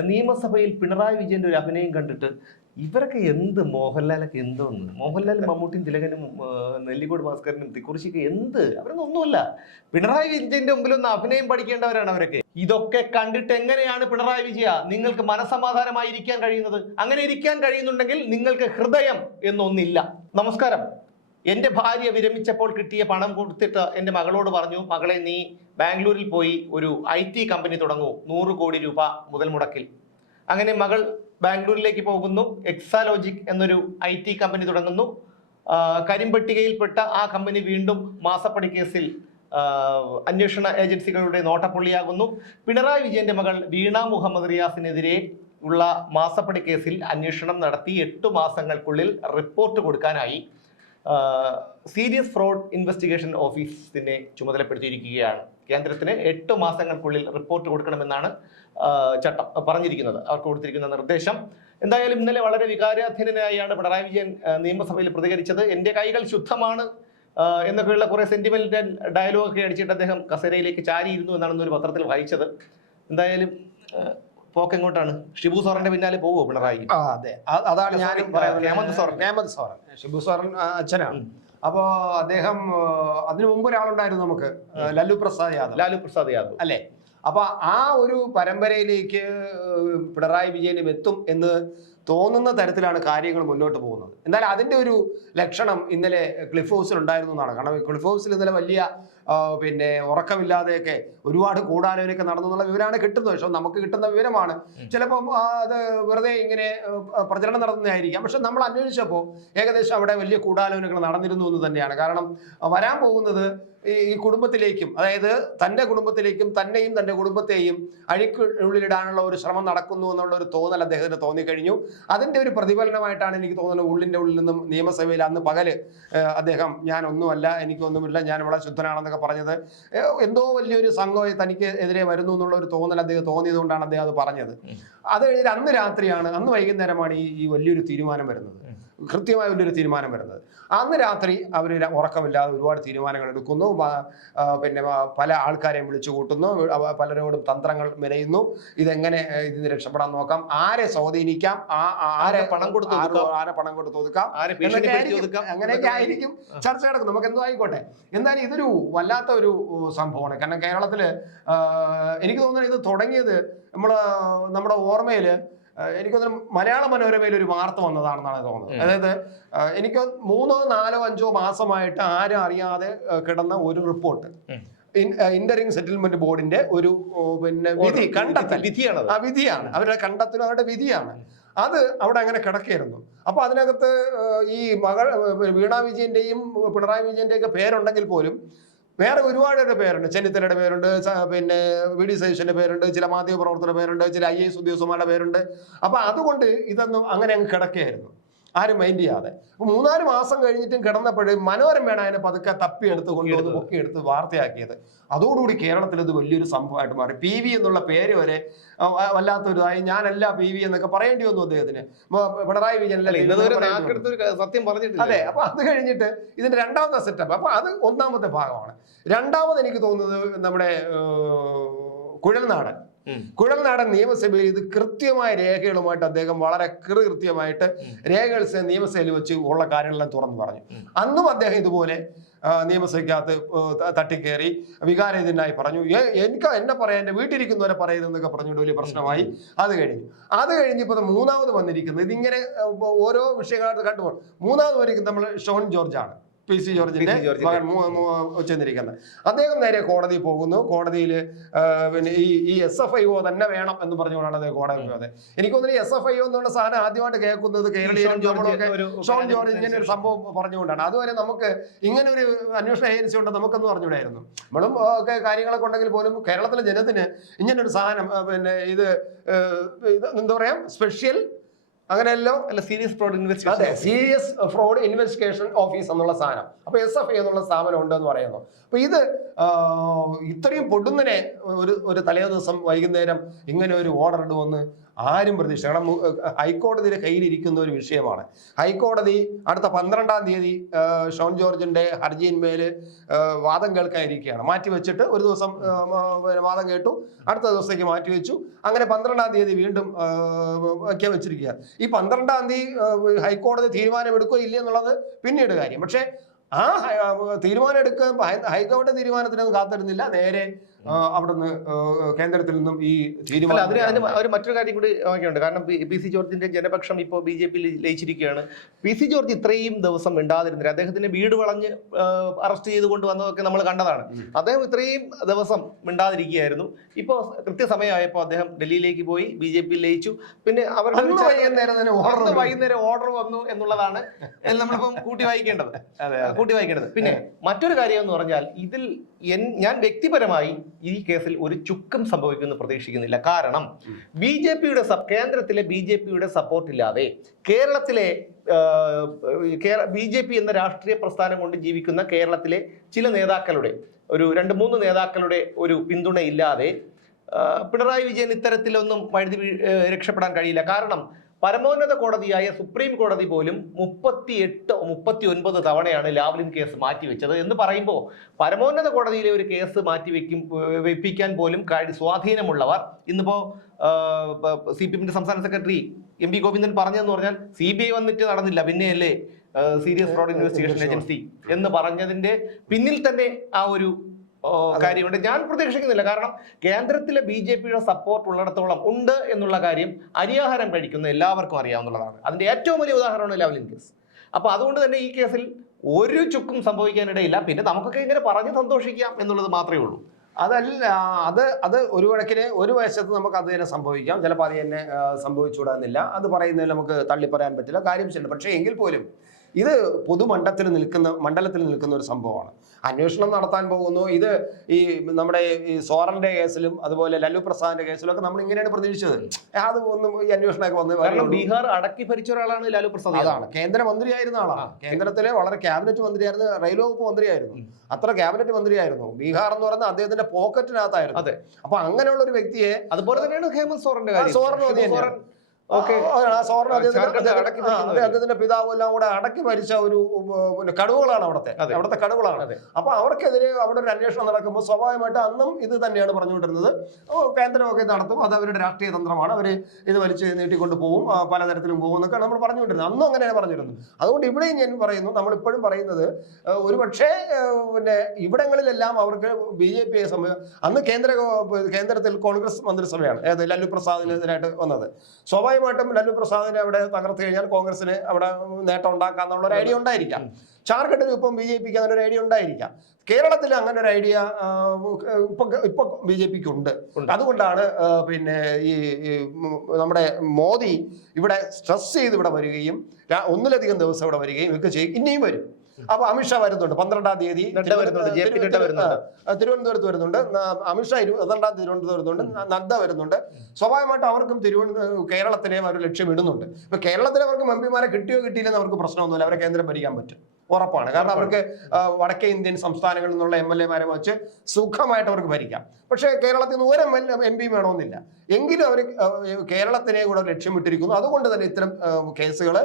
നിയമസഭയിൽ പിണറായി വിജയന്റെ ഒരു അഭിനയം കണ്ടിട്ട് ഇവരൊക്കെ എന്ത് മോഹൻലാലൊക്കെ എന്തോന്ന്? മോഹൻലാൽ മമ്മൂട്ടിയും തിലകനും നെല്ലിക്കോട് ഭാസ്കരനും തിക്കുറിശിക്ക് എന്ത്? അവരൊന്നും ഒന്നുമല്ല. പിണറായി വിജയന്റെ മുമ്പിൽ ഒന്ന് അഭിനയം പഠിക്കേണ്ടവരാണ് അവരൊക്കെ. ഇതൊക്കെ കണ്ടിട്ട് എങ്ങനെയാണ് പിണറായി വിജയ നിങ്ങൾക്ക് മനസമാധാനമായി ഇരിക്കാൻ കഴിയുന്നത്? അങ്ങനെ ഇരിക്കാൻ കഴിയുന്നുണ്ടെങ്കിൽ നിങ്ങൾക്ക് ഹൃദയം എന്നൊന്നില്ല. നമസ്കാരം. എന്റെ ഭാര്യ വിരമിച്ചപ്പോൾ കിട്ടിയ പണം കൊടുത്തിട്ട് എന്റെ മകളോട് പറഞ്ഞു മകളെ നീ ബാംഗ്ലൂരിൽ പോയി ഒരു ഐ ടി കമ്പനി തുടങ്ങൂ നൂറ് കോടി രൂപ മുതൽ മുടക്കിൽ. അങ്ങനെ മകൾ ബാംഗ്ലൂരിലേക്ക് പോകുന്നു എക്സാലോജിക് എന്നൊരു ഐ ടി കമ്പനി തുടങ്ങുന്നു. കരിമ്പട്ടികയിൽപ്പെട്ട ആ കമ്പനി വീണ്ടും മാസപ്പടി കേസിൽ അന്വേഷണ ഏജൻസികളുടെ നോട്ടപ്പുള്ളിയാകുന്നു. പിണറായി വിജയന്റെ മകൾ വീണ മുഹമ്മദ് റിയാസിനെതിരെ ഉള്ള മാസപ്പടി കേസിൽ അന്വേഷണം നടത്തി എട്ട് മാസങ്ങൾക്കുള്ളിൽ റിപ്പോർട്ട് കൊടുക്കാനായി സീരിയസ് ഫ്രോഡ് ഇൻവെസ്റ്റിഗേഷൻ ഓഫീസിനെ ചുമതലപ്പെടുത്തിയിരിക്കുകയാണ്. കേന്ദ്രത്തിന് എട്ട് മാസങ്ങൾക്കുള്ളിൽ റിപ്പോർട്ട് കൊടുക്കണമെന്നാണ് ചട്ടം പറഞ്ഞിരിക്കുന്നത്. അവർക്ക് കൊടുത്തിരിക്കുന്ന നിർദ്ദേശം. എന്തായാലും ഇന്നലെ വളരെ വികാരാധീനനായാണ് പിണറായി വിജയൻ നിയമസഭയിൽ പ്രതികരിച്ചത്. എന്റെ കൈകൾ ശുദ്ധമാണ് എന്നൊക്കെയുള്ള കുറേ സെന്റിമെന്റൽ ഡയലോഗൊക്കെ അടിച്ചിട്ട് അദ്ദേഹം കസേരയിലേക്ക് ചാരിയിരുന്നു എന്നാണ് ഒരു പത്രത്തിൽ വായിച്ചത്. എന്തായാലും പോക്ക് എങ്ങോട്ടാണ്? ഷിബു സോറന്റെ പിന്നാലെ പോകുമോ പിണറായി? ആ അതെ. അതാണ് ഞാൻ ഹേമന്ത് സോറൻ. ഹേമന്ത് സോറൻ ഷിബു സോറൻ അച്ഛനാണ്. അപ്പോ അദ്ദേഹം അതിനു മുമ്പ് ഒരാളുണ്ടായിരുന്നു നമുക്ക്. ലല്ലു പ്രസാദ് യാദവ്. ലാലു പ്രസാദ് യാദവ്. അല്ലേ? അപ്പൊ ആ ഒരു പരമ്പരയിലേക്ക് പിണറായി വിജയനും എത്തും എന്ന് തോന്നുന്ന തരത്തിലാണ് കാര്യങ്ങൾ മുന്നോട്ട് പോകുന്നത്. എന്നാൽ അതിന്റെ ഒരു ലക്ഷണം ഇന്നലെ ക്ലിഫ് ഹൗസിൽ ഉണ്ടായിരുന്നു എന്നാണ്. കാരണം ക്ലിഫ് ഹൗസിൽ ഇന്നലെ വലിയ പിന്നെ ഉറക്കമില്ലാതെയൊക്കെ ഒരുപാട് കൂടാലോചനയൊക്കെ നടന്നു എന്നുള്ള വിവരമാണ് കിട്ടുന്നത്. പക്ഷെ നമുക്ക് കിട്ടുന്ന വിവരമാണ്. ചിലപ്പം ആ, അത് വെറുതെ ഇങ്ങനെ പ്രചരണം നടന്നതായിരിക്കാം പക്ഷെ നമ്മൾ അന്വേഷിച്ചപ്പോൾ ഏകദേശം അവിടെ വലിയ കൂടാലോചനകൾ നടന്നിരുന്നു എന്ന് തന്നെയാണ്. കാരണം വരാൻ പോകുന്നത് ഈ കുടുംബത്തിലേക്കും അതായത് തന്റെ കുടുംബത്തിലേക്കും തന്നെയും തന്റെ കുടുംബത്തെയും അഴിക്കുള്ളിലിടാനുള്ള ഒരു ശ്രമം നടക്കുന്നു എന്നുള്ള ഒരു തോന്നൽ അദ്ദേഹത്തിന് തോന്നിക്കഴിഞ്ഞു. അതിന്റെ ഒരു പ്രതിഫലനമായിട്ടാണ് എനിക്ക് തോന്നുന്നത് ഉള്ളിന്റെ ഉള്ളിൽ നിന്നും നിയമസഭയിൽ അന്ന് പകൽ അദ്ദേഹം ഞാൻ ഒന്നുമല്ല എനിക്കൊന്നുമില്ല ഞാൻ വളരെ ശുദ്ധനാണെന്നൊക്കെ പറഞ്ഞത്. എന്തോ വലിയൊരു സംഘം തനിക്ക് എതിരെ വരുന്നു എന്നുള്ള ഒരു തോന്നൽ അദ്ദേഹം തോന്നിയതുകൊണ്ടാണ് അദ്ദേഹം അത് പറഞ്ഞത്. അത് കഴിഞ്ഞിട്ട് അന്ന് രാത്രിയാണ് അന്ന് വൈകുന്നേരമാണ് ഈ ഈ വലിയൊരു തീരുമാനം വരുന്നത്. കൃത്യമായ വലിയൊരു തീരുമാനം വരുന്നത്. അന്ന് രാത്രി അവർ ഉറക്കമില്ലാതെ ഒരുപാട് തീരുമാനങ്ങൾ എടുക്കുന്നു. പിന്നെ പല ആൾക്കാരെയും വിളിച്ചു കൂട്ടുന്നു. പലരോടും തന്ത്രങ്ങൾ മെനയുന്നു. ഇതെങ്ങനെ ഇതിന് രക്ഷപ്പെടാൻ നോക്കാം? ആരെ സ്വാധീനിക്കാം? ആരെ പണം കൊടുത്ത് ആരെ- പണം കൊടുത്ത് ഒതുക്കാം. അങ്ങനെയൊക്കെ ആയിരിക്കും ചർച്ച നടക്കും നമുക്ക് എന്തോ ആയിക്കോട്ടെ. എന്നാലും ഇതൊരു വല്ലാത്ത ഒരു സംഭവമാണ്. കാരണം കേരളത്തിൽ എനിക്ക് തോന്നുന്നത് ഇത് തുടങ്ങിയത് നമ്മൾ നമ്മുടെ ഓർമ്മയിൽ ആ, എനിക്ക് തോന്നുന്നു മലയാള മനോരമയിൽ ഒരു വാർത്ത വന്നതാണെന്നാണ് തോന്നുന്നത്. അതായത് എനിക്ക് മൂന്നോ നാലോ അഞ്ചോ മാസമായിട്ട് ആരും അറിയാതെ കിടന്ന ഒരു റിപ്പോർട്ട്. ഇന്ററിംഗ് സെറ്റിൽമെന്റ് ബോർഡിന്റെ ഒരു പിന്നെ വിധി കണ്ടെത്തൽ. വിധിയാണ് ആ വിധിയാണ്. അവരുടെ കണ്ടെത്തലും അവരുടെ വിധിയാണ്. അത് അവിടെ അങ്ങനെ കിടക്കായിരുന്നു അപ്പൊ അതിനകത്ത് ഈ മകൾ വീണ വിജയന്റെയും പിണറായി വിജയന്റെയും ഒക്കെ പേരുണ്ടെങ്കിൽ പോലും വേറെ ഒരുപാട് പേരുണ്ട്. ചെന്നിത്തലയുടെ പേരുണ്ട് പിന്നെ വി ഡി സതീശന്റെ പേരുണ്ട് ചില മാധ്യമ പ്രവർത്തകരുടെ പേരുണ്ട് ചില ഐ എസ് ഉദ്യോഗസ്ഥന്മാരുടെ പേരുണ്ട്. അപ്പൊ അതുകൊണ്ട് ഇതൊന്നും അങ്ങനെ അങ്ങ് കിടക്കുകയായിരുന്നു. ആരും മൈൻഡ് ചെയ്യാതെ. അപ്പൊ മൂന്നാൽ മാസം കഴിഞ്ഞിട്ടും കിടന്നപ്പോഴും മനോരമയാണ് അതിനെ പതുക്കെ തപ്പിയെടുത്ത് കൊണ്ടുവന്ന് പൊക്കി എടുത്ത് വാർത്തയാക്കിയത്. അതോടുകൂടി കേരളത്തിൽ ഇത് വലിയൊരു സംഭവമായിട്ട് മാറി. പി വി എന്നുള്ള പേര് വരെ വല്ലാത്തൊരുതായി. ഞാനല്ല പി വി എന്നൊക്കെ പറയേണ്ടി വന്നു അദ്ദേഹത്തിന്. പിണറായി വിജയൻ സത്യം പറഞ്ഞിട്ടില്ല. അതെ അപ്പൊ അത് കഴിഞ്ഞിട്ട് ഇതിന്റെ രണ്ടാമത്തെ സെറ്റപ്പ് അപ്പൊ അത് ഒന്നാമത്തെ ഭാഗമാണ്. രണ്ടാമത് എനിക്ക് തോന്നുന്നത് നമ്മുടെ കുഴൽനാടൻ. കുഴൽനാടൻ നിയമസഭയിൽ ഇത് കൃത്യമായ രേഖകളുമായിട്ട് അദ്ദേഹം വളരെ കൃത്യമായിട്ട് രേഖകൾ നിയമസഭയിൽ വെച്ച് ഉള്ള കാര്യങ്ങളെല്ലാം തുറന്നു പറഞ്ഞു. അന്നും അദ്ദേഹം ഇതുപോലെ നിയമസഭയ്ക്കകത്ത് തട്ടിക്കേറി വികാരഹിതനായി പറഞ്ഞു. "ഏ- എനിക്ക് എന്നെ പറയാൻ എന്റെ വീട്ടിലിരിക്കുന്നവരെ പറയരുതെന്നൊക്കെ പറഞ്ഞുകൊണ്ട് വലിയ പ്രശ്നമായി. അത് കഴിഞ്ഞു. അത് കഴിഞ്ഞ് ഇപ്പോൾ മൂന്നാമത് വന്നിരിക്കുന്നത് ഇതിങ്ങനെ ഓരോ വിഷയങ്ങളായിട്ട് കണ്ടുപോകും. മൂന്നാമത് വന്നിരിക്കുന്നത് നമ്മൾ ഷോൺ സി ജോർജിന്റെ പി സി ജോർജിന്റെ. മകൻ ചെന്നിരിക്കുന്നത് അദ്ദേഹം നേരെ കോടതിയിൽ പോകുന്നു. കോടതിയിൽ പിന്നെ ഈ ഈ എസ് എഫ് ഐ ഒ തന്നെ വേണം എന്ന് പറഞ്ഞുകൊണ്ടാണ് അദ്ദേഹം കോടതി പോയത്. എനിക്ക് തോന്നുന്നു എസ് എഫ് ഐ ഒ എന്നുള്ള സാധനം ആദ്യമായിട്ട് കേൾക്കുന്നത് കേരളീയരും നമ്മളൊക്കെ ഷോൺ ജോർജ് ഇങ്ങനെ ഒരു സംഭവം പറഞ്ഞുകൊണ്ടാണ്. അതുവരെ നമുക്ക് ഇങ്ങനെ ഒരു അന്വേഷണ ഏജൻസി ഉണ്ട് നമുക്കൊന്നും അറിഞ്ഞൂടായിരുന്നു നമ്മളും ഒക്കെ കാര്യങ്ങളൊക്കെ ഉണ്ടെങ്കിൽ പോലും കേരളത്തിലെ ജനത്തിന് ഇങ്ങനൊരു സാധനം പിന്നെ ഇത് എന്താ പറയാ? സ്പെഷ്യൽ അങ്ങനെയല്ലോ? അല്ല സീരിയസ് ഫ്രോഡ് അതെ investigation serious fraud investigation office എന്നുള്ള സാധനം. അപ്പൊ എസ് എഫ് ഐ എന്നുള്ള സ്ഥാപനം ഉണ്ടെന്ന് പറയുന്നു. അപ്പൊ ഇത് ഇത്രയും പൊടുന്നനെ ഒരു ഒരു തലേ ദിവസം വൈകുന്നേരം ഇങ്ങനെ ഒരു ഓർഡർ ഇടുമെന്ന് ആരും പ്രതീക്ഷ കാരണം ഹൈക്കോടതിയുടെ കയ്യിലിരിക്കുന്ന ഒരു വിഷയമാണ്. ഹൈക്കോടതി അടുത്ത പന്ത്രണ്ടാം തീയതി ഷോൺ ജോർജിന്റെ ഹർജിയിന്മേൽ വാദം കേൾക്കാനിരിക്കുകയാണ്. മാറ്റിവെച്ചിട്ട് ഒരു ദിവസം വാദം കേട്ടു. അടുത്ത ദിവസത്തേക്ക് മാറ്റിവെച്ചു അങ്ങനെ പന്ത്രണ്ടാം തീയതി വീണ്ടും ഒക്കെ വെച്ചിരിക്കുക ഈ പന്ത്രണ്ടാം തീയതി ഹൈക്കോടതി തീരുമാനമെടുക്കോ ഇല്ല എന്നുള്ളത് പിന്നീട് കാര്യം. പക്ഷേ ആ തീരുമാനം എടുക്കാൻ ഹൈക്കോടതി തീരുമാനത്തിനൊന്നും കാത്തിരുന്നില്ല. നേരെ അവിടുന്ന് കേന്ദ്രത്തിൽ നിന്നും ഈ അല്ല അതിന് അതിന് തീരുമാനം അവർ മറ്റൊരു കാര്യം കൂടി നോക്കിയുണ്ട് കാരണം പി- സി ജോർജിന്റെ ജനപക്ഷം ഇപ്പോൾ ബി ജെ പി ലയിച്ചിരിക്കുകയാണ്. പി സി ജോർജ് ഇത്രയും ദിവസം മിണ്ടാതിരുന്നില്ല. അദ്ദേഹത്തിന്റെ വീട് വളഞ്ഞ് അറസ്റ്റ് ചെയ്ത് കൊണ്ടുവന്നതൊക്കെ നമ്മൾ കണ്ടതാണ്. അദ്ദേഹം ഇത്രയും ദിവസം മിണ്ടാതിരിക്കുകയായിരുന്നു. ഇപ്പോൾ കൃത്യസമയമായപ്പോൾ അദ്ദേഹം ഡൽഹിയിലേക്ക് പോയി ബി ജെ പി ലയിച്ചു. പിന്നെ അവരുടെ വൈകുന്നേരം ഓർഡർ വന്നു എന്നുള്ളതാണ് നമ്മളിപ്പം കൂട്ടി വായിക്കേണ്ടത്. കൂട്ടി വായിക്കേണ്ടത്. പിന്നെ മറ്റൊരു കാര്യം എന്ന് പറഞ്ഞാൽ ഇതിൽ ഞാൻ വ്യക്തിപരമായി ഈ കേസിൽ ഒരു ചുക്കും സംഭവിക്കുമെന്ന് പ്രതീക്ഷിക്കുന്നില്ല കാരണം. ബി ജെ പിയുടെ കേന്ദ്രത്തിലെ ബി ജെ പിയുടെ സപ്പോർട്ടില്ലാതെ കേരളത്തിലെ ബി ജെ പി എന്ന രാഷ്ട്രീയ പ്രസ്ഥാനം കൊണ്ട് ജീവിക്കുന്ന കേരളത്തിലെ ചില നേതാക്കളുടെ ഒരു രണ്ട് മൂന്ന് നേതാക്കളുടെ ഒരു പിന്തുണയില്ലാതെ പിണറായി വിജയൻ ഇത്തരത്തിലൊന്നും വഴുതി രക്ഷപ്പെടാൻ കഴിയില്ല കാരണം പരമോന്നത കോടതിയായ സുപ്രീം കോടതി പോലും മുപ്പത്തി എട്ട് മുപ്പത്തി ഒൻപത് തവണയാണ് ലാവ്ലിൻ കേസ് മാറ്റിവെച്ചത് എന്ന് പറയുമ്പോൾ പരമോന്നത കോടതിയിലെ ഒരു കേസ് മാറ്റിവെക്കും വെപ്പിക്കാൻ പോലും സ്വാധീനമുള്ളവർ ഇന്നിപ്പോൾ സി പി എമ്മിന്റെ സംസ്ഥാന സെക്രട്ടറി എം പി ഗോവിന്ദൻ പറഞ്ഞതെന്ന് പറഞ്ഞാൽ സി ബി ഐ വന്നിട്ട് നടന്നില്ല പിന്നെയല്ലേ സീരിയസ് ഫ്രോഡ് ഇൻവെസ്റ്റിഗേഷൻ ഏജൻസി എന്ന് പറഞ്ഞതിന്റെ പിന്നിൽ തന്നെ ആ ഒരു കാര്യമുണ്ട്. ഞാൻ പ്രതീക്ഷിക്കുന്നില്ല. കാരണം കേന്ദ്രത്തിലെ ബി ജെ പിയുടെ സപ്പോർട്ട് ഉള്ളിടത്തോളം ഉണ്ട് എന്നുള്ള കാര്യം അരിയാഹാരം കഴിക്കുന്ന എല്ലാവർക്കും അറിയാവുന്നതാണ്. അതിന്റെ ഏറ്റവും വലിയ ഉദാഹരണമാണ് ലാവ്ലിൻ കേസ്. അപ്പൊ അതുകൊണ്ട് തന്നെ ഈ കേസിൽ ഒരു ചുക്കും സംഭവിക്കാനിടയില്ല. പിന്നെ നമുക്കൊക്കെ ഇങ്ങനെ പറഞ്ഞ് സന്തോഷിക്കാം എന്നുള്ളത് മാത്രമേ ഉള്ളൂ. അതല്ല അത് അത് ഒരു കണക്കിന് ഒരു വശത്ത് നമുക്ക് അത് തന്നെ സംഭവിക്കാം. ചിലപ്പോൾ അത് തന്നെ സംഭവിച്ചുകൂടാന്നില്ല. അത് പറയുന്നതിൽ നമുക്ക് തള്ളിപ്പറയാൻ പറ്റില്ല. കാര്യം ശരിയാണ് പക്ഷേ എങ്കിൽ പോലും ഇത് പൊതുമണ്ഡലത്തിൽ നിൽക്കുന്ന മണ്ഡലത്തിൽ നിൽക്കുന്ന ഒരു സംഭവമാണ്. അന്വേഷണം നടത്താൻ പോകുന്നു. ഇത് ഈ നമ്മുടെ ഈ സോറന്റെ കേസിലും അതുപോലെ ലല്ലു പ്രസാദിന്റെ കേസിലും ഒക്കെ നമ്മൾ ഇങ്ങനെയാണ് പ്രതീക്ഷിച്ചത്. അത് ഒന്നും ഈ അന്വേഷണമൊക്കെ വന്ന് കാരണം ബീഹാർ അടക്കി ഭരിച്ച ഒരാളാണ് ലാലു പ്രസാദ്. അതാണ്. കേന്ദ്രമന്ത്രിയായിരുന്ന ആളാണ്. കേന്ദ്രത്തിലെ വളരെ ക്യാബിനറ്റ് മന്ത്രിയായിരുന്നു റെയിൽവേ വകുപ്പ് മന്ത്രിയായിരുന്നു. അത്ര ക്യാബിനറ്റ് മന്ത്രിയായിരുന്നു. ബീഹാർ എന്ന് പറയുന്നത് അദ്ദേഹത്തിന്റെ പോക്കറ്റിനകത്തായിരുന്നു. അതെ. അപ്പൊ അങ്ങനെയുള്ള ഒരു വ്യക്തിയെ അതുപോലെ തന്നെയാണ് ഹേമന്ത് സോറന്റെ സോറൻ അദ്ദേഹത്തിന്റെ- പിതാവ് എല്ലാം കൂടെ അടക്കി ഭരിച്ച ഒരു കടുവകളാണ് അവിടുത്തെ. അവിടുത്തെ കടുവകളാണ്. അപ്പൊ അവർക്കെതിരെ അവിടെ ഒരു അന്വേഷണം നടക്കുമ്പോൾ സ്വാഭാവികമായിട്ട് അന്നും ഇത് തന്നെയാണ് പറഞ്ഞുകൊണ്ടിരുന്നത്. കേന്ദ്രമൊക്കെ നടത്തും. അത് അവരുടെ രാഷ്ട്രീയ തന്ത്രമാണ്. അവർ ഇത് വലിച്ച് നീട്ടിക്കൊണ്ട് പോകും പലതരത്തിലും പോകും എന്നൊക്കെ നമ്മൾ പറഞ്ഞുകൊണ്ടിരുന്നത്. അന്നും അങ്ങനെയാണ് പറഞ്ഞിരുന്നത്. അതുകൊണ്ട് ഇവിടെയും ഞാൻ പറയുന്നു നമ്മൾ ഇപ്പോഴും പറയുന്നത് ആ, ഒരു പക്ഷേ ആ, പിന്നെ ഇവിടങ്ങളിലെല്ലാം അവർക്ക് ബി ജെ പിയെ സംബന്ധിച്ച് അന്ന് കേന്ദ്ര കേന്ദ്രത്തിൽ കോൺഗ്രസ് മന്ത്രിസഭയാണ് ഏത് ലല്ലു പ്രസാദിനെതിരായിട്ട് വന്നത് സ്വാഭാവികമായിട്ടും ലല്ലു പ്രസാദിനെ അവിടെ തകർത്ത് കഴിഞ്ഞാൽ കോൺഗ്രസിന് അവിടെ നേട്ടം ഉണ്ടാക്കാം എന്നുള്ള ഒരു ഐഡിയ ഉണ്ടായിരിക്കാം. ജാർഖണ്ഡിലും ഇപ്പം ബി ജെ പിക്ക് അങ്ങനെ ഒരു ഐഡിയ ഉണ്ടായിരിക്കാം. കേരളത്തിൽ അങ്ങനെ ഒരു ഐഡിയ ഇപ്പൊ ഇപ്പൊ ബി ജെ പിക്ക് ഉണ്ട്. അതുകൊണ്ടാണ് പിന്നെ ഈ നമ്മുടെ മോദി ഇവിടെ സ്ട്രെസ് ചെയ്ത് ഇവിടെ വരികയും ഒന്നിലധികം ദിവസം ഇവിടെ വരികയും ഒക്കെ ചെയ്യും. ഇനിയും വരും. അപ്പൊ അമിത്ഷാ വരുന്നുണ്ട്. പന്ത്രണ്ടാം തീയതി തിരുവനന്തപുരത്ത് വരുന്നുണ്ട്. അമിത്ഷാ പന്ത്രണ്ടാം തീയതി തിരുവനന്തപുരത്ത് വരുന്നുണ്ട്. നദ്ദ വരുന്നുണ്ട്. സ്വാഭാവികമായിട്ടും അവർക്കും തിരുവനന്തപുരം കേരളത്തിലെയും അവർ ലക്ഷ്യമിടുന്നുണ്ട് ഇപ്പൊ കേരളത്തിൽ അവർക്ക് എം പിമാരെ കിട്ടിയോ കിട്ടിയില്ലെന്ന് അവർക്ക് പ്രശ്നമൊന്നുമില്ല. അവരെ കേന്ദ്രം ഭരിക്കാൻ പറ്റും. ഉറപ്പാണ്. കാരണം അവർക്ക് വടക്കേ ഇന്ത്യൻ സംസ്ഥാനങ്ങളിൽ നിന്നുള്ള എം എൽ എമാരെ വെച്ച് സുഖമായിട്ട് അവർക്ക് ഭരിക്കാം. പക്ഷേ കേരളത്തിൽ നിന്ന് ഒരു എം എൽ എം പി വേണമെന്നില്ല. എങ്കിലും അവർ കേരളത്തിനെ കൂടെ ലക്ഷ്യമിട്ടിരിക്കുന്നു അതുകൊണ്ട് തന്നെ ഇത്തരം കേസുകൾ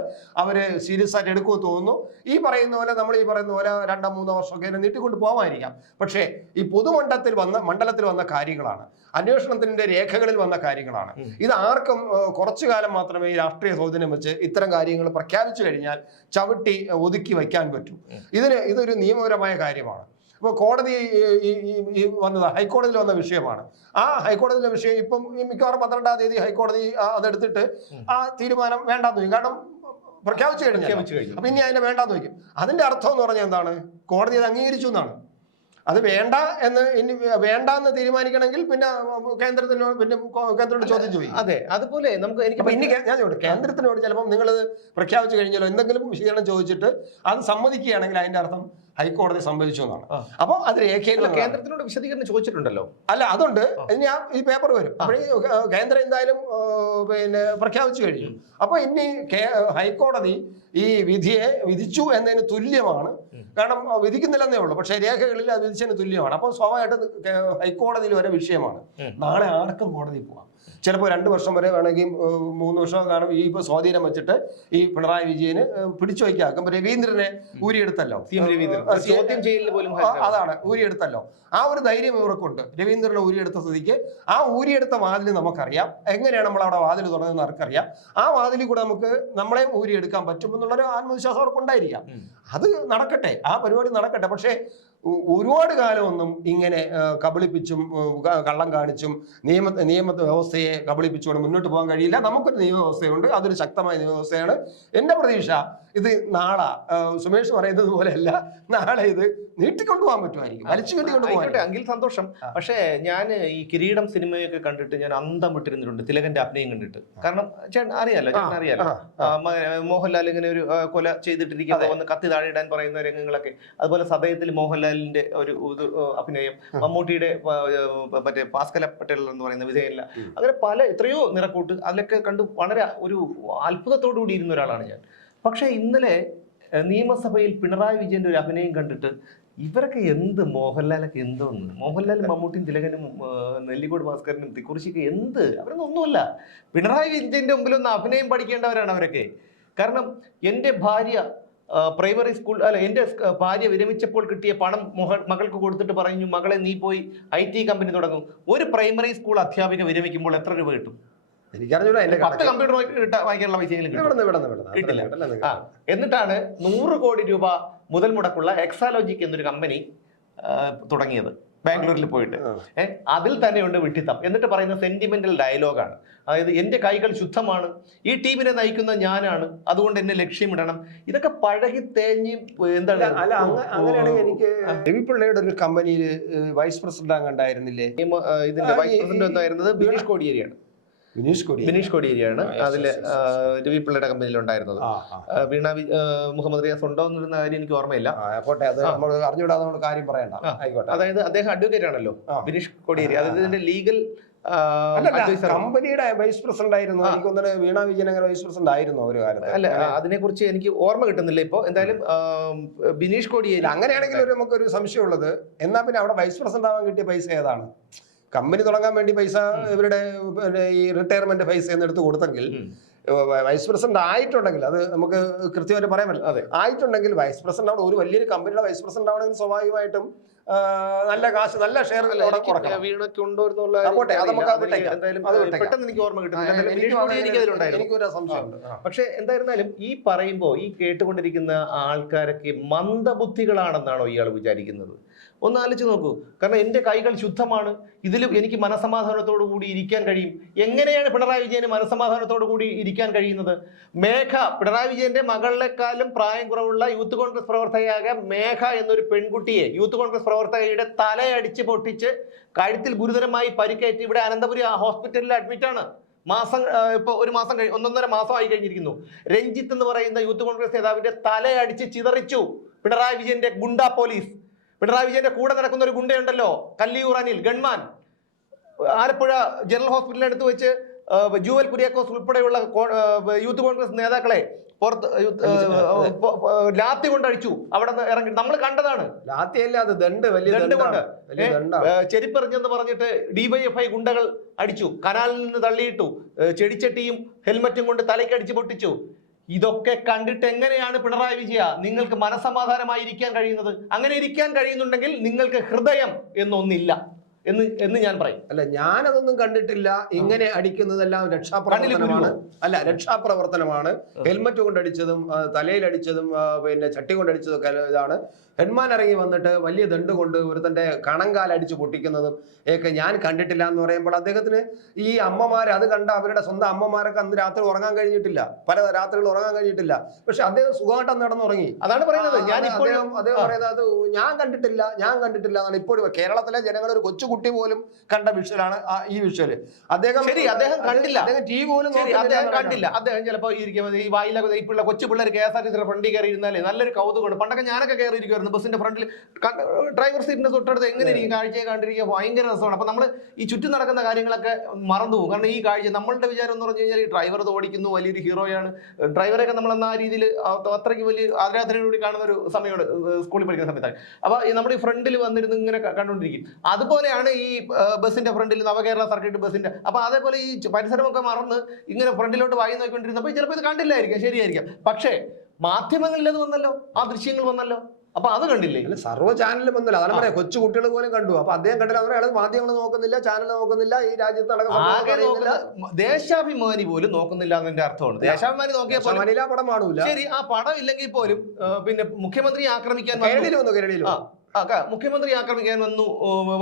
അവർ സീരിയസ് ആയിട്ട് എടുക്കുമെന്ന് തോന്നുന്നു. ഈ പറയുന്ന പോലെ നമ്മൾ ഈ പറയുന്ന പോലെ രണ്ടോ മൂന്നോ വർഷമൊക്കെ നീട്ടിക്കൊണ്ട് പോകാമായിരിക്കാം പക്ഷേ ഈ പൊതുമണ്ഡലത്തിൽ വന്ന മണ്ഡലത്തിൽ വന്ന കാര്യങ്ങളാണ്. അന്വേഷണത്തിന്റെ രേഖകളിൽ വന്ന കാര്യങ്ങളാണ്. ഇത് ആർക്കും കുറച്ചു കാലം മാത്രമേ ഈ രാഷ്ട്രീയ സൗജന്യം വെച്ച് ഇത്തരം കാര്യങ്ങൾ പ്രഖ്യാപിച്ചു കഴിഞ്ഞാൽ ചവിട്ടി ഒതുക്കി വയ്ക്കാൻ പറ്റൂ. ഇതിന് ഇതൊരു നിയമപരമായ കാര്യമാണ്. ഇപ്പോൾ കോടതി ഈ- വന്നത് ഹൈക്കോടതിയിൽ വന്ന വിഷയമാണ്. ആ ഹൈക്കോടതിയിലെ വിഷയം ഇപ്പം മിക്കവാറും പന്ത്രണ്ടാം തീയതി ഹൈക്കോടതി അതെടുത്തിട്ട് ആ തീരുമാനം വേണ്ടാന്ന് വയ്ക്കും. കാരണം പ്രഖ്യാപിച്ചു പ്രഖ്യാപിച്ചു കഴിഞ്ഞു. അപ്പൊ ഇനി അതിനെ വേണ്ടാന്ന് വയ്ക്കും. അതിന്റെ അർത്ഥം എന്ന് പറഞ്ഞാൽ എന്താണ്? കോടതി അത് അംഗീകരിച്ചു എന്നാണ്. അത് വേണ്ട എന്ന് ഇനി വേണ്ട എന്ന് തീരുമാനിക്കണമെങ്കിൽ പിന്നെ കേന്ദ്രത്തിനോട് പിന്നെ കേന്ദ്രത്തോട് ചോദ്യം ചോദിക്കും. അതെ അതുപോലെ നമുക്ക് എനിക്ക് പിന്നെ ഇനി ഞാൻ ചോദിക്കും കേന്ദ്രത്തിനോട് ചിലപ്പം നിങ്ങൾ പ്രഖ്യാപിച്ചു കഴിഞ്ഞാലോ എന്തെങ്കിലും വിശദീകരണം ചോദിച്ചിട്ട് അത് സമ്മതിക്കുകയാണെങ്കിൽ അതിന്റെ അർത്ഥം ഹൈക്കോടതി സംഭവിച്ചു എന്നാണ്. അപ്പോൾ അപ്പൊ അത് രേഖയിൽ കേന്ദ്രത്തിനോട് വിശദീകരണം ചോദിച്ചിട്ടുണ്ടല്ലോ. അല്ല അതുണ്ട്. ഇനി ആ ഈ പേപ്പർ വരും. അപ്പോഴേ കേന്ദ്രം എന്തായാലും പിന്നെ പ്രഖ്യാപിച്ചു കഴിഞ്ഞു. അപ്പൊ ഇനി ഹൈക്കോടതി ഈ വിധിയെ വിധിച്ചു എന്നതിന് തുല്യമാണ്. കാരണം വിധിക്കുന്നില്ലെന്നേ ഉള്ളൂ. പക്ഷെ രേഖകളിൽ അത് വിധിച്ചതിന് തുല്യമാണ്. അപ്പോൾ സ്വാഭാവികമായിട്ടും ഹൈക്കോടതിയിൽ വരെ വിഷയമാണ്. നാളെ ആർക്കും കോടതി പോവാം. ചിലപ്പോൾ രണ്ട് വർഷം വരെ വേണമെങ്കിൽ മൂന്ന് വർഷം കാണും. ഈ ഇപ്പോൾ സ്വാധീനം വെച്ചിട്ട് ഈ പിണറായി വിജയന് പിടിച്ചു വയ്ക്കാക്കും ഇപ്പം രവീന്ദ്രനെ ഊരിയെടുത്തല്ലോ. അതാണ്. ഊരിയെടുത്തല്ലോ. ആ ഒരു ധൈര്യം ഇവർക്കുണ്ട്. രവീന്ദ്രനെ ഊരിയെടുത്ത സ്ഥിതിക്ക് ആ ഊരിയെടുത്ത വാതിൽ നമുക്കറിയാം. എങ്ങനെയാണ് നമ്മൾ അവിടെ വാതിൽ തുറന്നതെന്ന് ആർക്കറിയാം ആ വാതിലിൽ കൂടെ നമുക്ക് നമ്മളെയും ഊരിയെടുക്കാൻ പറ്റും എന്നുള്ളൊരു ആത്മവിശ്വാസം അവർക്കുണ്ടായിരിക്കാം. അത് നടക്കട്ടെ. ആ പരിപാടി നടക്കട്ടെ. പക്ഷേ ഒരുപാട് കാലമൊന്നും ഇങ്ങനെ കബളിപ്പിച്ചും കള്ളം കാണിച്ചും നിയമ നിയമ വ്യവസ്ഥയെ കബളിപ്പിച്ചുകൊണ്ട് മുന്നോട്ട് പോകാൻ കഴിയില്ല. നമുക്കൊരു നിയമവ്യവസ്ഥയുണ്ട് അതൊരു ശക്തമായ നിയമവ്യവസ്ഥയാണ് എന്റെ പ്രതീക്ഷ ഇത് നാളെ സുമേഷ് പറയുന്നത് പോലെയല്ല നാളെ ഇത് നീട്ടിക്കൊണ്ടു പോകാൻ പറ്റുമായിരിക്കും. വലിച്ചു കെട്ടിക്കൊണ്ട് പോകട്ടെ അങ്കിൽ സന്തോഷം. പക്ഷേ ഞാൻ ഈ കിരീടം സിനിമയൊക്കെ കണ്ടിട്ട് ഞാൻ അന്തം വിട്ടിരുന്നിട്ടുണ്ട് തിലകന്റെ അഭിനയം കണ്ടിട്ട്. കാരണം ചേട്ടൻ അറിയാലോ ചേട്ടൻ അറിയാലോ? മോഹൻലാൽ ഇങ്ങനെ ഒരു കൊല ചെയ്തിട്ടിരിക്കുന്നത് വന്ന് കത്തി താഴെ ഇടാൻ പറയുന്ന രംഗങ്ങളൊക്കെ. അതുപോലെ സദയത്തിൽ മോഹൻലാലിന്റെ ഒരു അഭിനയം. മമ്മൂട്ടിയുടെ മറ്റേ പാസ്കല പട്ടേൽ എന്ന് പറയുന്ന വിധേയല്ല അങ്ങനെ പല എത്രയോ നിറക്കൂട്ട് അതിലൊക്കെ കണ്ട് വളരെ ഒരു അത്ഭുതത്തോടു കൂടി ഇരുന്ന ഒരാളാണ് ഞാൻ. പക്ഷേ ഇന്നലെ നിയമസഭയിൽ പിണറായി വിജയന്റെ ഒരു അഭിനയം കണ്ടിട്ട് ഇവരൊക്കെ എന്ത് മോഹൻലാലൊക്കെ എന്തോന്ന് മോഹൻലാൽ മമ്മൂട്ടിയും തിലകനും നെല്ലിക്കോട് ഭാസ്കരനും തിക്കുറിശിക്ക് എന്ത്? അവരൊന്നും ഒന്നുമല്ല. പിണറായി വിജയന്റെ മുമ്പിൽ ഒന്ന് അഭിനയം പഠിക്കേണ്ടവരാണ് അവരൊക്കെ. കാരണം എന്റെ ഭാര്യ പ്രൈമറി സ്കൂൾ അല്ല എന്റെ ഭാര്യ വിരമിച്ചപ്പോൾ കിട്ടിയ പണം മകൾക്ക് കൊടുത്തിട്ട് പറഞ്ഞു മകളെ നീ പോയി ഐ ടി കമ്പനി തുടങ്ങും. ഒരു പ്രൈമറി സ്കൂൾ അധ്യാപിക വിരമിക്കുമ്പോൾ എത്ര രൂപ കിട്ടും? പത്ത് കമ്പ്യൂട്ടർ വാങ്ങിക്കാനുള്ള പൈസയെങ്കിലും എന്നിട്ടാണ് നൂറ് കോടി രൂപ മുതൽ മുടക്കുള്ള എക്സാലോജിക് എന്നൊരു കമ്പനി തുടങ്ങിയത്. ബാംഗ്ലൂരിൽ പോയിട്ട്. അതിൽ തന്നെയുണ്ട് വിട്ടിത്തം എന്നിട്ട് പറയുന്ന സെന്റിമെന്റൽ ഡയലോഗാണ് അതായത് എന്റെ കൈകൾ ശുദ്ധമാണ് ഈ ടീമിനെ നയിക്കുന്ന ഞാനാണ് അതുകൊണ്ട് എന്നെ ലക്ഷ്യമിടണം. ഇതൊക്കെ പഴകി തേഞ്ഞ് എന്താണ്? അല്ല അങ്ങ- അങ്ങനെയാണെങ്കിൽ എനിക്ക് രവിപിള്ളയുടെ ഒരു കമ്പനിയിൽ വൈസ് പ്രസിഡന്റ് കണ്ടായിരുന്നില്ലേ ഉണ്ടായിരുന്നില്ലേ? ഇതിന്റെ വൈസ് പ്രസിഡന്റ് എന്തായിരുന്നത്? ബിനീഷ് കോടിയേരിയാണ്. ബിനീഷ് കോടി ബിനീഷ് കോടിയേരിയാണ്. അതിൽ രവി പിള്ളയുടെ കമ്പനിയിൽ ഉണ്ടായിരുന്നത്. വീണ മുഹമ്മദ് റിയാസ് ഉണ്ടോ എന്നിരുന്ന കാര്യം എനിക്ക് ഓർമ്മയില്ല. ആ, പോട്ടെ അത് ആ. നമ്മൾ അറിഞ്ഞുകൂടാതെ കാര്യം പറയണ്ട. ആയിക്കോട്ടെ. അതായത് അദ്ദേഹം അഡ്വക്കേറ്റ് ആണല്ലോ. ബിനീഷ് കോടിയേരി. അതായത് ഇതിന്റെ ലീഗൽ കമ്പനിയുടെ വൈസ് പ്രസിഡന്റ് ആയിരുന്നു. എനിക്ക് തോന്നുന്നത് വീണ വിജയൻ അങ്ങനെ വൈസ് പ്രസിഡന്റ് ആയിരുന്നു ഒരു കാലത്ത്. അല്ല അതിനെ കുറിച്ച് എനിക്ക് ഓർമ്മ കിട്ടുന്നില്ല ഇപ്പൊ. എന്തായാലും ബിനീഷ് കോടിയേരി. അങ്ങനെയാണെങ്കിൽ ഒരു നമുക്കൊരു സംശയമുള്ളത് എന്നാ പിന്നെ അവിടെ വൈസ് പ്രസിഡന്റ് ആവാൻ കിട്ടിയ പൈസ ഏതാണ്? കമ്പനി തുടങ്ങാൻ വേണ്ടി പൈസ ഇവരുടെ ഈ റിട്ടയർമെന്റ് പൈസ എന്ന് എടുത്ത് കൊടുത്തെങ്കിൽ വൈസ് പ്രസിഡന്റ് ആയിട്ടുണ്ടെങ്കിൽ അത് നമുക്ക് കൃത്യമായിട്ട് പറയാൻ പറ്റില്ല. അതെ. ആയിട്ടുണ്ടെങ്കിൽ വൈസ് പ്രസിഡന്റ് അവിടെ ഒരു വലിയൊരു കമ്പനിയുടെ വൈസ് പ്രസിഡന്റ് ആവണമെങ്കിൽ സ്വാഭാവികമായിട്ടും നല്ല കാശ് നല്ല ഷെയർ വീണൊക്കെ ഉണ്ടോ എന്നുള്ള പോട്ടെ, അത് നമുക്ക് പെട്ടെന്ന് എനിക്ക് ഓർമ്മ കിട്ടുന്നില്ല എനിക്കൊരു സംശയമുണ്ട് പക്ഷെ എന്തായിരുന്നാലും ഈ പറയുമ്പോൾ ഈ കേട്ടുകൊണ്ടിരിക്കുന്ന ആൾക്കാരൊക്കെ മന്ദബുദ്ധികളാണെന്നാണോ ഇയാൾ വിചാരിക്കുന്നത്? ഒന്ന് ആലോചിച്ച് നോക്കൂ. കാരണം എന്റെ കൈകൾ ശുദ്ധമാണ്. ഇതിലും എനിക്ക് മനസമാധാനത്തോടു കൂടി ഇരിക്കാൻ കഴിയും. എങ്ങനെയാണ് പിണറായി വിജയന് മനസമാധാനത്തോടു കൂടി ഇരിക്കാൻ കഴിയുന്നത്? മേഘ പിണറായി വിജയന്റെ മകളെക്കാളും പ്രായം കുറവുള്ള യൂത്ത് കോൺഗ്രസ് പ്രവർത്തകയായ മേഘ എന്നൊരു പെൺകുട്ടിയെ യൂത്ത് കോൺഗ്രസ് പ്രവർത്തകയുടെ തലയടിച്ച് പൊട്ടിച്ച് കഴുത്തിൽ ഗുരുതരമായി പരിക്കേറ്റ് ഇവിടെ അനന്തപുരി ഹോസ്പിറ്റലിൽ അഡ്മിറ്റാണ് മാസം ഇപ്പൊ ഒരു മാസം കഴി ഒന്നൊന്നര മാസമായി കഴിഞ്ഞിരിക്കുന്നു. രഞ്ജിത്ത് എന്ന് പറയുന്ന യൂത്ത് കോൺഗ്രസ് നേതാവിന്റെ തലയടിച്ച് ചിതറിച്ചു പിണറായി വിജയന്റെ ഗുണ്ട പോലീസ്. പിണറായി വിജയന്റെ കൂടെ നടക്കുന്ന ഒരു ഗുണ്ടയുണ്ടല്ലോ കല്ലിയൂറാനിൽ ഗൺമാൻ. ആലപ്പുഴ ജനറൽ ഹോസ്പിറ്റലിൽ അടുത്ത് വെച്ച് ജൂവൽ കുര്യാക്കോസ് ഉൾപ്പെടെയുള്ള യൂത്ത് കോൺഗ്രസ് നേതാക്കളെ പുറത്ത് ലാത്തി കൊണ്ടടിച്ചു. അവിടെ നിന്ന് ഇറങ്ങി നമ്മൾ കണ്ടതാണ്. ലാത്തിയല്ല അത് ദണ്ട് വലിയ ദണ്ട്. കൊണ്ട്. ചെരിപ്പെറിഞ്ഞെന്ന് പറഞ്ഞിട്ട് ഡിവൈഎഫ്ഐ ഗുണ്ടകൾ അടിച്ചു. കനാലിൽ നിന്ന് തള്ളിയിട്ടു. ചെടിച്ചട്ടിയും ഹെൽമറ്റും കൊണ്ട് തലയ്ക്ക് അടിച്ച് പൊട്ടിച്ചു. ഇതൊക്കെ കണ്ടിട്ട് എങ്ങനെയാണ് പിണറായി വിജയ നിങ്ങൾക്ക് മനസമാധാനമായി ഇരിക്കാൻ കഴിയുന്നത്? അങ്ങനെ ഇരിക്കാൻ കഴിയുന്നുണ്ടെങ്കിൽ നിങ്ങൾക്ക് ഹൃദയം എന്നൊന്നില്ല. എന്ന് എന്ന് ഞാൻ പറയും. അല്ല ഞാനതൊന്നും കണ്ടിട്ടില്ല. ഇങ്ങനെ അടിക്കുന്നതെല്ലാം രക്ഷാപ്രവർത്തനമാണ്. അല്ല രക്ഷാപ്രവർത്തനമാണ്. ഹെൽമറ്റ് കൊണ്ടടിച്ചതും തലയിൽ തലയിലടിച്ചതും പിന്നെ ചട്ടി കൊണ്ടടിച്ചതും ഒക്കെ ഇതാണ്. ഹെഡ്മാൻ ഇറങ്ങി വന്നിട്ട് വലിയ ദണ്ട് കൊണ്ട് ഒരുത്തന്റെ കണങ്കാൽ അടിച്ച് പൊട്ടിക്കുന്നതും ഒക്കെ ഞാൻ കണ്ടിട്ടില്ല എന്ന് പറയുമ്പോൾ അദ്ദേഹത്തിന് ഈ അമ്മമാർ അത് കണ്ട അവരുടെ സ്വന്തം അമ്മമാരൊക്കെ അന്ന് രാത്രി ഉറങ്ങാൻ കഴിഞ്ഞിട്ടില്ല. പല രാത്രികൾ ഉറങ്ങാൻ കഴിഞ്ഞിട്ടില്ല. പക്ഷെ അദ്ദേഹം സുഖമായിട്ട് നടന്നുറങ്ങി അതാണ് പറയുന്നത്. ഞാൻ ഇപ്പോഴും അദ്ദേഹം അദ്ദേഹം പറയുന്നത് അത് ഞാൻ കണ്ടിട്ടില്ല ഞാൻ കണ്ടിട്ടില്ല എന്നാണ്. ഇപ്പോഴും കേരളത്തിലെ ജനങ്ങൾ ഒരു കൊച്ചു കൊച്ചുകുട്ടി പോലും കണ്ട വിഷ്വലാണ് ഈ വിഷ്വൽ. അദ്ദേഹം ശരി, അദ്ദേഹം കണ്ടില്ല. അദ്ദേഹം ടി പോലും അദ്ദേഹം കണ്ടില്ല. അദ്ദേഹം ചിലപ്പോൾ ഇരിക്കുമ്പോൾ ഈ വായിലൊക്കെ ഇപ്പോഴുള്ള കൊച്ചു പിള്ളേർ കെ എസ് ആർ ടി സിയുടെ ഫ്രണ്ടിൽ കയറി ഇരുന്നാലേ നല്ലൊരു കൗതുകമുണ്ട്. പണ്ടൊക്കെ ഞാനൊക്കെ കയറി ഇരിക്കുമായിരുന്നു ബസ്സിന്റെ ഫ്രണ്ടിൽ. ഡ്രൈവർ സീറ്റിന്റെ തൊട്ടടുത്ത് എങ്ങനെ ഇരിക്കും? കാഴ്ചയെ കണ്ടിരിക്കുക ഭയങ്കര രസമാണ്. അപ്പൊ നമ്മൾ ഈ ചുറ്റും നടക്കുന്ന കാര്യങ്ങളൊക്കെ മറന്നു പോകും. കാരണം ഈ കാഴ്ച നമ്മളുടെ വിചാരം എന്ന് പറഞ്ഞു കഴിഞ്ഞാൽ ഈ ഡ്രൈവർ തോടിക്കുന്നു ഓടിക്കുന്നു വലിയൊരു ഹീറോയാണ്. ഡ്രൈവറെയൊക്കെ നമ്മൾ ആ രീതിയിൽ അത്രയ്ക്ക് വലിയ ആദരാധനയോടുകൂടി കാണുന്ന ഒരു സമയമാണ് സ്കൂളിൽ പഠിക്കുന്ന സമയത്താണ് അപ്പൊ ഈ നമ്മുടെ ഈ ഫ്രണ്ടിൽ വന്നിരുന്ന് ഇങ്ങനെ കണ്ടുകൊണ്ടിരിക്കും അതുപോലെയാണ് ഈ ഏഹ് ബസ്സിന്റെ ഫ്രണ്ടിൽ നവകേരള സർക്കിട്ട് ബസ്സിന്റെ. അപ്പൊ അതേപോലെ ഈ പരിസരമൊക്കെ മറന്ന് ഇങ്ങനെ ഫ്രണ്ടിലോട്ട് വായി നോക്കിക്കൊണ്ടിരുന്നപ്പോൾ ചിലപ്പോൾ ഇത് കണ്ടില്ലായിരിക്കാം ശരിയായിരിക്കാം. പക്ഷേ മാധ്യമങ്ങളിൽ അത് വന്നല്ലോ ആ ദൃശ്യങ്ങൾ വന്നല്ലോ. അപ്പൊ അത് കണ്ടില്ലേ? അല്ല സർവ ചാനലും വന്നല്ലോ. അതാണ് പറയാം കൊച്ചു കുട്ടികൾ പോലും കണ്ടു. അപ്പൊ അദ്ദേഹം കണ്ടില്ല അയാൾ മാധ്യമങ്ങൾ നോക്കുന്നില്ല ചാനൽ നോക്കുന്നില്ല ഈ രാജ്യത്ത് നടക്കുന്ന ആകെ അറിയുന്നില്ല. നോക്കുന്ന ദേശാഭിമാനി പോലും നോക്കുന്നില്ല എന്നതിന്റെ അർത്ഥമാണ്. ദേശാഭിമാനി നോക്കിയാൽ പടം കാണൂല ശരി ആ പടം ഇല്ലെങ്കിൽ പോലും പിന്നെ മുഖ്യമന്ത്രി ആക്രമിക്കാൻ കേരളത്തിൽ കേരളയിൽ വന്നു കേരളയിൽ ആ, ആ, ക- മുഖ്യമന്ത്രി ആക്രമിക്കാൻ വന്നു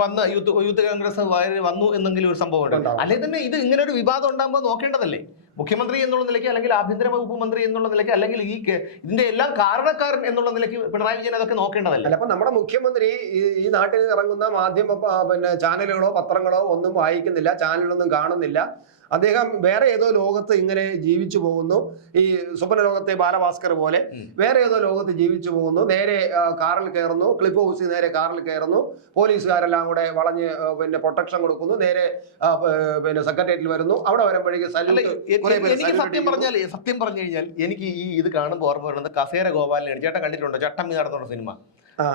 വന്ന യൂത്ത് യൂത്ത് കോൺഗ്രസ് വന്നു എന്നെങ്കിലും ഒരു സംഭവം ഉണ്ട്. അല്ലെങ്കിൽ തന്നെ ഇത് ഇങ്ങനെ ഒരു വിവാദം ഉണ്ടാകുമ്പോൾ നോക്കേണ്ടതല്ലേ? മുഖ്യമന്ത്രി എന്നുള്ള നിലയ്ക്ക് അല്ലെങ്കിൽ ആഭ്യന്തര വകുപ്പ് മന്ത്രി എന്നുള്ള നിലയ്ക്ക് അല്ലെങ്കിൽ ഈ ഇതിന്റെ എല്ലാം കാരണക്കാരൻ എന്നുള്ള നിലയ്ക്ക് പിണറായി വിജയൻ അതൊക്കെ നോക്കേണ്ടതല്ല? അപ്പൊ നമ്മുടെ മുഖ്യമന്ത്രി ഈ നാട്ടിൽ ഇറങ്ങുന്ന മാധ്യമ പിന്നെ ചാനലുകളോ പത്രങ്ങളോ ഒന്നും വായിക്കുന്നില്ല ചാനലൊന്നും കാണുന്നില്ല. അദ്ദേഹം വേറെ ഏതോ ലോകത്ത് ഇങ്ങനെ ജീവിച്ചു പോകുന്നു. ഈ സ്വപ്ന ലോകത്തെ ബാലഭാസ്കർ പോലെ. വേറെ ഏതോ ലോകത്ത് ജീവിച്ചു പോകുന്നു. നേരെ കാറിൽ കയറുന്നു. ക്ലിപ്പ് ഹൗസിൽ നേരെ കാറിൽ കയറുന്നു. പോലീസുകാരെല്ലാം കൂടെ വളഞ്ഞ് പിന്നെ പ്രൊട്ടക്ഷൻ കൊടുക്കുന്നു. നേരെ പിന്നെ സെക്രട്ടേറിയറ്റിൽ വരുന്നു. അവിടെ വരുമ്പോഴേക്ക് എനിക്ക് സത്യം. പറഞ്ഞാൽ സത്യം പറഞ്ഞു കഴിഞ്ഞാൽ എനിക്ക് ഈ ഇത് കാണുമ്പോൾ ഓർമ്മ വരുന്നത് കസേര ഗോപാലിനാണ് ചേട്ടൻ കണ്ടിട്ടുണ്ടോ? ചട്ടമ്പി നടന്നുള്ള സിനിമ.